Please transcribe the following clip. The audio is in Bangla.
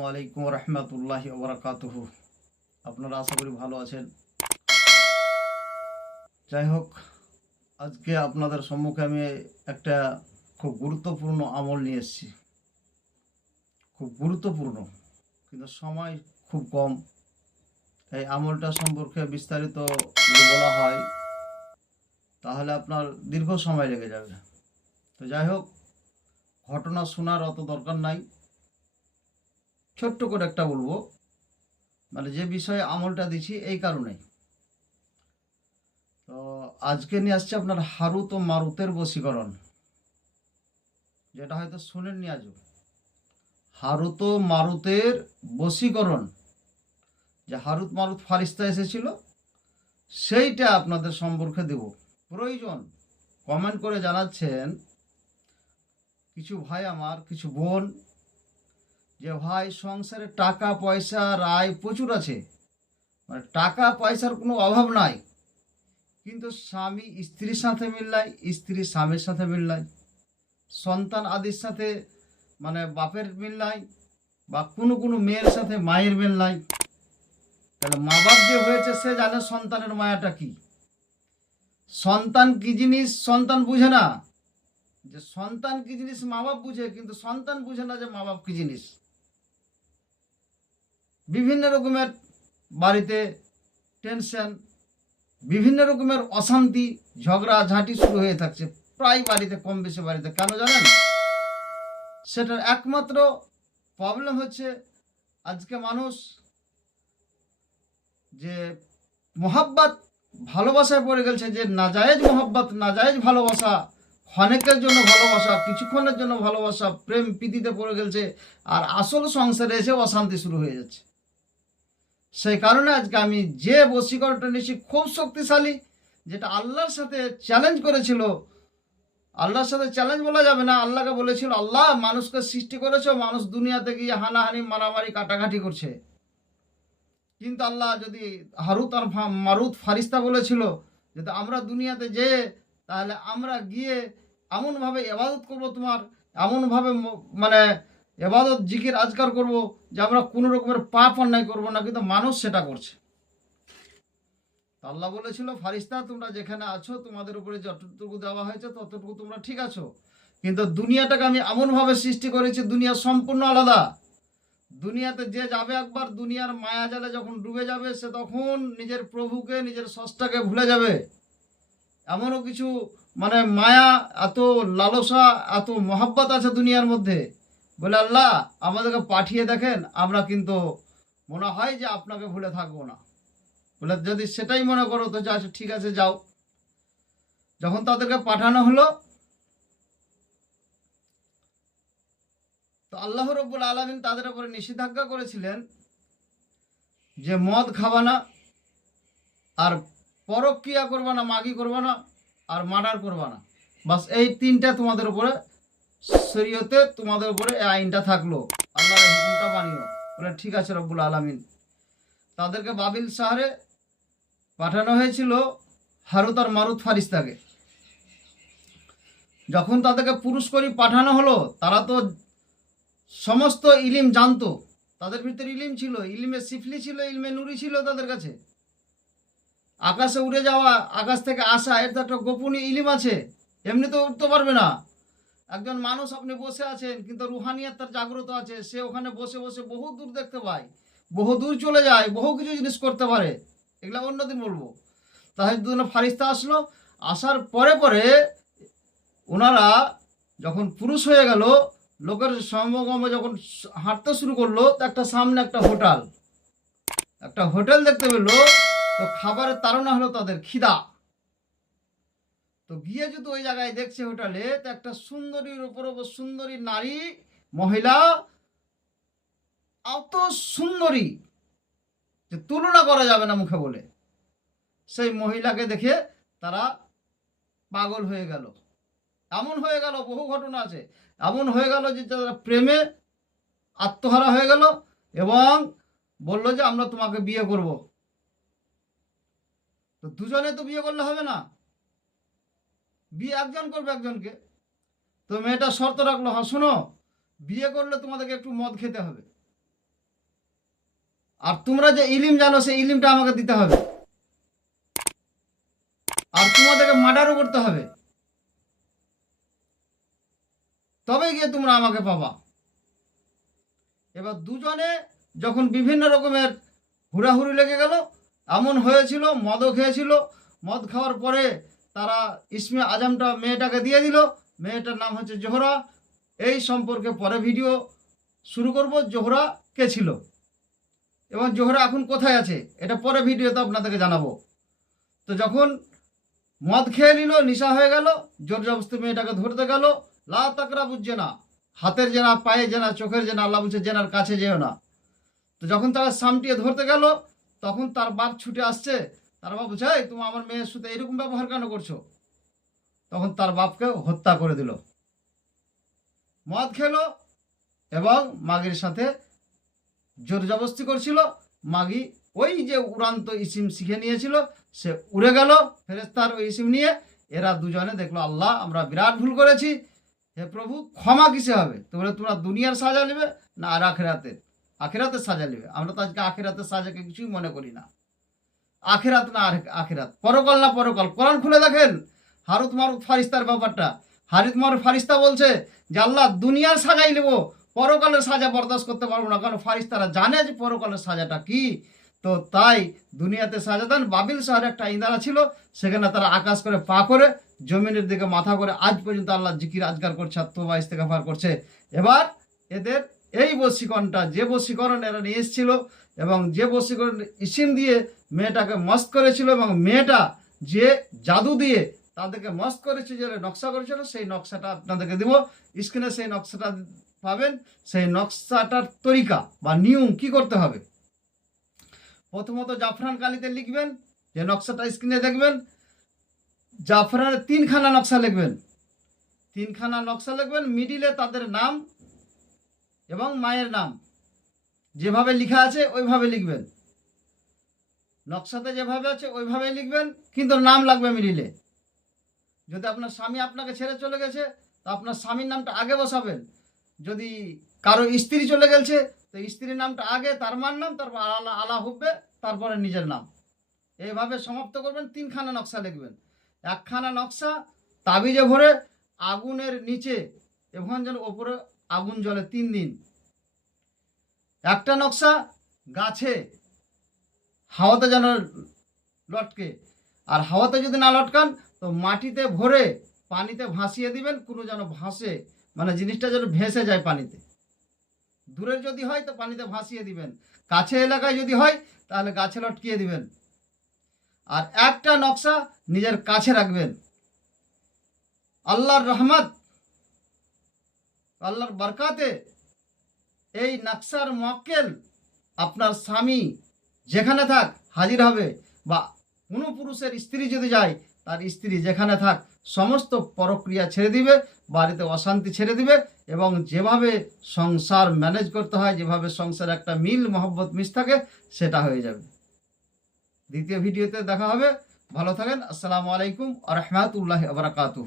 ওয়ালাইকুম রহমতুল্লাহ ওবরাকাতুহ। আপনারা আশা করি ভালো আছেন। যাই হোক, আজকে আপনাদের সম্মুখে আমি একটা খুব গুরুত্বপূর্ণ আমল নিয়ে এসেছি। খুব গুরুত্বপূর্ণ, কিন্তু সময় খুব কম। এই আমলটা সম্পর্কে বিস্তারিত বলা হয়, তাহলে আপনার দীর্ঘ সময় লেগে যাবে। তো যাই হোক, ঘটনা শোনার অত দরকার নাই। ছোট্ট করে একটা বলব। মানে যে বিষয়ে আমলটা দিছি এই কারণেই। তো আজকে নিয়ে আসছে আপনার হারুত ও মারুতের বশীকরণ। যেটা হয়তো শুনেননি আজও। হারুত ও মারুতের বশীকরণ। যে হারুত মারুত ফারিস্তা এসেছিল, সেইটা আপনাদের সম্পর্কে দেব। প্রয়োজন কমেন্ট করে জানাচ্ছেন। কিছু ভাই আমার, কিছু বোন যে ভাই সংসারে টাকা, পয়সা, রায় প্রচুর আছে। মানে টাকা, পয়সার কোনো অভাব নাই। কিন্তু স্বামী স্ত্রীর সাথে মিললাই, স্ত্রী স্বামীর সাথে মিললাই। সন্তান আদির সাথে মানে বাপের মিল নাই বা কোনো কোনো মেয়ের সাথে মায়ের মিল নাই তাহলে মা বাপ যে হয়েছে, সে জানে সন্তানের মায়াটা কি। সন্তান কি জিনিস, সন্তান বুঝে না। যে সন্তান কি জিনিস, মা বাপ বুঝে, কিন্তু সন্তান বুঝে না যে মা বাপ কি জিনিস। বিভিন্ন রকমের বাড়িতে টেনশন বিভিন্ন রকমের অশান্তি, ঝগড়া, ঝাঁটি শুরু হয়ে থাকছে। প্রায় বাড়িতে, কম বেশি বাড়িতে। কেন জানেন? সেটার একমাত্র প্রবলেম হচ্ছে আজকে মানুষ যে মোহাব্বত ভালোবাসায় পড়ে গেছে, যে নাজায়েজ মোহাব্বত, নাজায়েজ ভালোবাসা, ক্ষণেকের জন্য ভালোবাসা, কিছুক্ষণের জন্য ভালোবাসা প্রেম প্রীতিতে পড়ে গেছে, আর আসল সংসারে এসে অশান্তি শুরু হয়ে যাচ্ছে। সেই কারণে আজকে আমি যে বশীকরণটা নিয়েছি খুব শক্তিশালী, যেটা আল্লাহর সাথে চ্যালেঞ্জ করেছিল। আল্লাহর সাথে চ্যালেঞ্জ বলা যাবে না, আল্লাহকে বলেছিল, আল্লাহ, মানুষকে সৃষ্টি করেছ, মানুষ দুনিয়াতে গিয়ে হানাহানি, মারামারি, কাটাকাটি করছে। কিন্তু আল্লাহ যদি হারুত আর মারুত ফারিস্তা বলেছিল, যদি আমরা দুনিয়াতে যে তাহলে আমরা গিয়ে এমনভাবে এবাদত করব তোমার, এমনভাবে মানে এবাদত, জিকির, আজকার করব যে আমরা কোনো রকমের পাপ অন্যায় করব না, কিন্তু মানুষ সেটা করছে। আল্লাহ বলেছিল, ফারিস্তা, তোমরা যেখানে আছো, তোমাদের উপরে যতটুকু দেওয়া হয়েছে, ততটুকু তোমরা ঠিক আছো। কিন্তু দুনিয়াটাকে আমি এমনভাবে সৃষ্টি করেছি, দুনিয়া সম্পূর্ণ আলাদা। দুনিয়াতে যে যাবে একবার, দুনিয়ার মায়া জালে যখন ডুবে যাবে, সে তখন নিজের প্রভুকে, নিজের সষ্টাকে ভুলে যাবে। এমনও কিছু মানে মায়া, এত লালসা, এত মহাব্বত আছে দুনিয়ার মধ্যে। বলে, আল্লাহ, আমাদেরকে পাঠিয়ে দেখেন, আমরা কিন্তু মনে হয় যে আপনাকে ভুলে থাকব না। বলে, যদি সেটাই মনে করো, তো যা আচ্ছা ঠিক আছে, যাও। যখন তাদেরকে পাঠানো হলো, তো আল্লাহ রব্বুল আলমিন তাদের উপরে নিষেধাজ্ঞা করেছিলেন যে, মদ খাবা না, আর পরক্রিয়া করবা না, মাগি করবা না, আর মার্ডার করবা না। বাস এই তিনটা তোমাদের উপরে শরীয়তে তোমাদের উপরে এই আইনটা থাকল। আল্লাহর হুকুমটা মানিও। বলে, ঠিক আছে, রব্বুল আলমিন। তাদেরকে বাবিল শহরে পাঠানো হয়েছিল হারুত আর মারুত ফারিস্তাকে। যখন তাদেরকে পুরুষ করি পাঠানো হলো, তারা তো সমস্ত ইলিম জানতো। তাদের ভিতরে ইলিম ছিল, ইলিমে সিফলি ছিল, ইলমে নুরি ছিল তাদের কাছে। আকাশে উড়ে যাওয়া, আকাশ থেকে আসা, এর তো একটা গোপনীয় ইলিম আছে। এমনি তো উঠতে পারবে না। একজন মানুষ আপনি বসে আছেন, কিন্তু রুহানিয়াত তার জাগ্রত আছে, সে ওখানে বসে বসে বহু দূর দেখতে পায়, বহু দূর চলে যায়, বহু কিছু জিনিস করতে পারে, এগুলো অন্যদিন বলব। তাহলে দুদিন ফারিস্তা আসলো, আসার পরে পরে ওনারা যখন পুরুষ হয়ে গেল, লোকের সমাগমে যখন হাঁটতে শুরু করল, তো একটা সামনে একটা হোটেল একটা হোটেল দেখতে পেল, তো খাবারের তাড়না হলো তাদের খিদা। তো গিয়ে যদি ওই জায়গায় দেখছে হোটেলে, তো একটা সুন্দরীর উপর সুন্দরী নারী, মহিলা অত সুন্দরী যে তুলনা করা যাবে না মুখে বলে। সেই মহিলাকে দেখে তারা পাগল হয়ে গেল। এমন হয়ে গেল, বহু ঘটনা আছে। এমন হয়ে গেল যে তারা প্রেমে আত্মহারা হয়ে গেল এবং বলল যে, আমরা তোমাকে বিয়ে করব। তো দুজনে তো বিয়ে করলে হবে না। বিয়ে একজন করবে একজনকে। তো মেয়েটা শর্ত রাখল হ্যাঁ শোনো, বিয়ে করলে তোমাদেরকে একটু মদ খেতে হবে। আর তোমরা যে ইলিম জানো, সেই ইলিমটা আমাকে দিতে হবে। আর তোমাদেরকে মার্ডারও করতে হবে। তবে গিয়ে তোমরা আমাকে পাবা। এবার দুজনে যখন বিভিন্ন রকমের হুড়াহুড়ি লেগে গেল, এমন হয়েছিল, মদও খেয়েছিল। মদ খাওয়ার পরে তারা ইসমে আজমটা মেয়েটাকে দিয়ে দিল। মেয়েটার নাম হচ্ছে জোহরা। এই সম্পর্কে পরে ভিডিও শুরু করব, জোহরা কে ছিল? এবং জোহরা এখন কোথায় আছে? এটা পরে ভিডিওতে আপনাদেরকে জানাব। তো যখন মদ খেয়ে নিল, নিশা হয়ে গেল, জোর জবস্তি মেয়েটাকে ধরতে গেল। লা তাকরা বুঝছে না হাতের জেনা পায়ে জেনা, চোখের জেনা, আল্লাহ বলছে জেনার কাছে যেও না। তো যখন তারা সামটিয়ে ধরতে গেল, তখন তার বাপ ছুটে আসছে। তার বাপ "এই, তুমি আমার মেয়ের সাথে এরকম ব্যবহার কেন করছ? তখন তার বাপকে হত্যা করে দিল। মদ খেলো এবং মাগির সাথে জোর জবস্তি করছিল। মাগি ওই যে উড়ান্ত ইসিম শিখে নিয়েছিল সে উড়ে গেল ফেরেস্তার ওই ইসিম নিয়ে। এরা দুজনে দেখল আল্লাহ আমরা বিরাট ভুল করেছি। হে প্রভু ক্ষমা কিসে হবে? তোমরা তোমরা দুনিয়ার সাজা নেবে না আর আখেরাতের? আখেরাতের সাজা নেবে? আমরা তো আজকে আখেরাতের সাজাকে কিছুই মনে করি না। আখেরাত না আখেরাত। পরকাল না পরকাল। কোরআন খুলে দেখেন। হারুত মারুত ফারিস্তার ব্যাপারটা। হারিত মারুত ফারিস্তা বলছে যে, আল্লাহ দুনিয়ার সাজাই নেব। পরকালের সাজা বরদাস্ত করতে পারব না। কারণ ফারিস্তারা জানে যে পরকালের সাজাটা কি। তো তাই দুনিয়াতে সাজা দেন। বাবিল শহরে একটা ইন্দারা ছিল। সেখানে তারা আকাশ করে পা করে জমিনের দিকে মাথা করে আজ পর্যন্ত আল্লাহ জিকির আজগার করছে আর তোবা ইস্তেকাফার করছে। এবার এদের এই বশীকরণটা, যে বশীকরণ এরা নিয়ে এসেছিল এবং যে বশীকরণ ইসিম দিয়ে মেয়েটাকে মস্ত করেছিল এবং মেয়েটা যে জাদু দিয়ে তাদেরকে মস্ত করেছে, যে নকশা করেছিল, সেই নকশাটা আপনাদেরকে দিব। স্ক্রিনে সেই নকশাটা পাবেন। সেই নকশাটার তরিকা বা নিয়ম কি করতে হবে? প্রথমত জাফরান কালিতে লিখবেন, যে নকশাটা স্ক্রিনে দেখবেন। জাফরানের তিনখানা নকশা লিখবেন। তিনখানা নকশা লিখবেন, মিডিলে তাদের নাম এবং মায়ের নাম। যেভাবে লেখা আছে, ওইভাবে লিখবেন। নকশাতে যেভাবে আছে ওইভাবেই লিখবেন, কিন্তু নাম লাগবে মিডিলে যদি আপনার স্বামী আপনাকে ছেড়ে চলে গেছে, তো আপনার স্বামীর নামটা আগে বসাবেন। যদি কারও স্ত্রী চলে গেছে, তো স্ত্রীর নামটা আগে, তার মার নাম, তারপর আলা আলা হবে তারপরে নিজের নাম। এইভাবে সমাপ্ত করবেন, তিনখানা নকশা লিখবেন। একখানা নকশা তাবিজে ভরে আগুনের নিচে, এবং যেন ওপরে আগুন জলে তিন দিন। একটা নকশা গাছে, হাওয়াতে যেন লটকে। আর হাওয়াতে যদি না লটকান, তো মাটিতে ভরে পানিতে ভাসিয়ে দিবেন, কোনো যেন ভাসে মানে জিনিসটা যেন ভেসে যায় পানিতে। দূরে যদি হয়, তো পানিতে ভাসিয়ে দিবেন। কাছে এলাকায় যদি হয়, তাহলে গাছে লটকিয়ে দিবেন। আর একটা নকশা নিজের কাছে রাখবেন। আল্লাহর রহমত আল্লাহর বারকাতে এই নকশার মক্কেল আপনার স্বামী যেখানে থাক হাজির হবে বা কোনো পুরুষের স্ত্রী যদি যায়, তার স্ত্রী যেখানে থাক সমস্ত পরক্রিয়া ছেড়ে দিবে, বাড়িতে অশান্তি ছেড়ে দিবে এবং যেভাবে সংসার ম্যানেজ করতে হয়, যেভাবে সংসার একটা মিল, মহব্বত মিস থাকে, সেটা হয়ে যাবে। দ্বিতীয় ভিডিওতে দেখা হবে। ভালো থাকেন। আসসালামু আলাইকুম আ রহমাতুল্লাহ আবরাকাতুহ